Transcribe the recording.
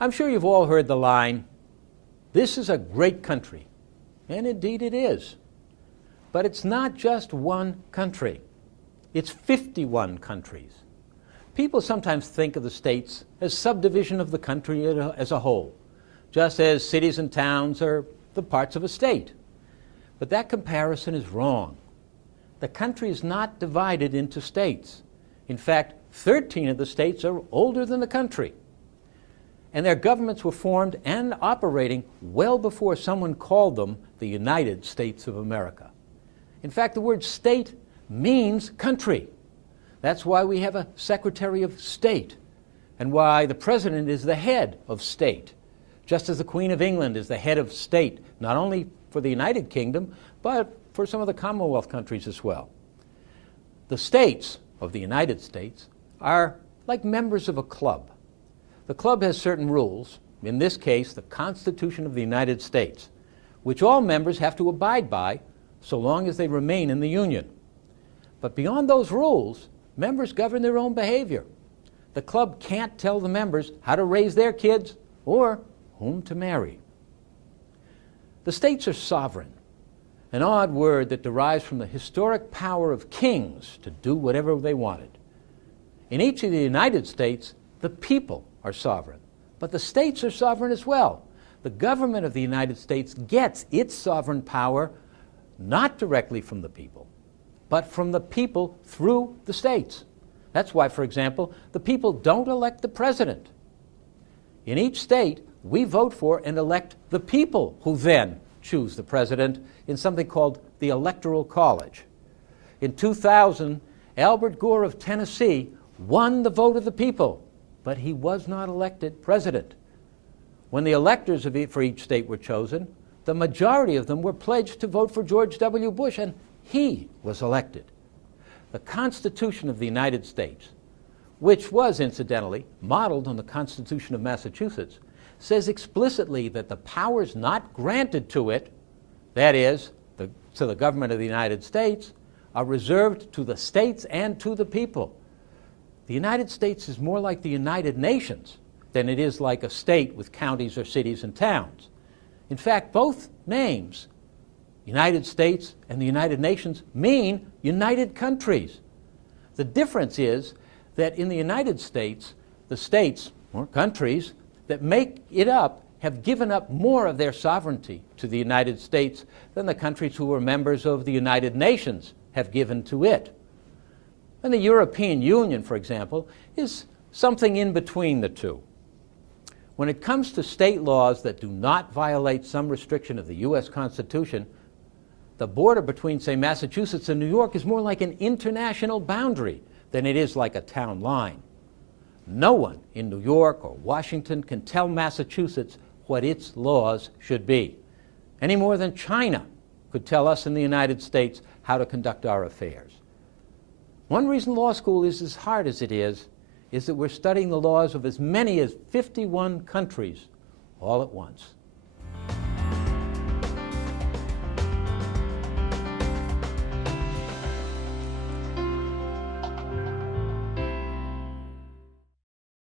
I'm sure you've all heard the line, "This is a great country," and indeed it is. But it's not just one country. It's 51 countries. People sometimes think of the states as subdivision of the country as a whole, just as cities and towns are the parts of a state. But that comparison is wrong. The country is not divided into states. In fact, 13 of the states are older than the country. And their governments were formed and operating well before someone called them the United States of America. In fact, the word state means country. That's why we have a Secretary of State and why the President is the head of state, just as the Queen of England is the head of state, not only for the United Kingdom, but for some of the Commonwealth countries as well. The states of the United States are like members of a club. The club has certain rules, in this case, the Constitution of the United States, which all members have to abide by so long as they remain in the Union. But beyond those rules, members govern their own behavior. The club can't tell the members how to raise their kids or whom to marry. The states are sovereign, an odd word that derives from the historic power of kings to do whatever they wanted. In each of the United States, the people are sovereign, but the states are sovereign as well. The government of the United States gets its sovereign power not directly from the people, but from the people through the states. That's why, for example, the people don't elect the president. In each state, we vote for and elect the people who then choose the president in something called the Electoral College. In 2000, Albert Gore of Tennessee won the vote of the people, but he was not elected president. When the electors for each state were chosen, the majority of them were pledged to vote for George W. Bush, and he was elected. The Constitution of the United States, which was incidentally modeled on the Constitution of Massachusetts, says explicitly that the powers not granted to it, that is, to the government of the United States, are reserved to the states and to the people. The United States is more like the United Nations than it is like a state with counties or cities and towns. In fact, both names, United States and the United Nations, mean united countries. The difference is that in the United States, the states, or countries, that make it up have given up more of their sovereignty to the United States than the countries who were members of the United Nations have given to it. And the European Union, for example, is something in between the two. When it comes to state laws that do not violate some restriction of the U.S. Constitution, the border between, say, Massachusetts and New York is more like an international boundary than it is like a town line. No one in New York or Washington can tell Massachusetts what its laws should be, any more than China could tell us in the United States how to conduct our affairs. One reason law school is as hard as it is that we're studying the laws of as many as 51 countries all at once.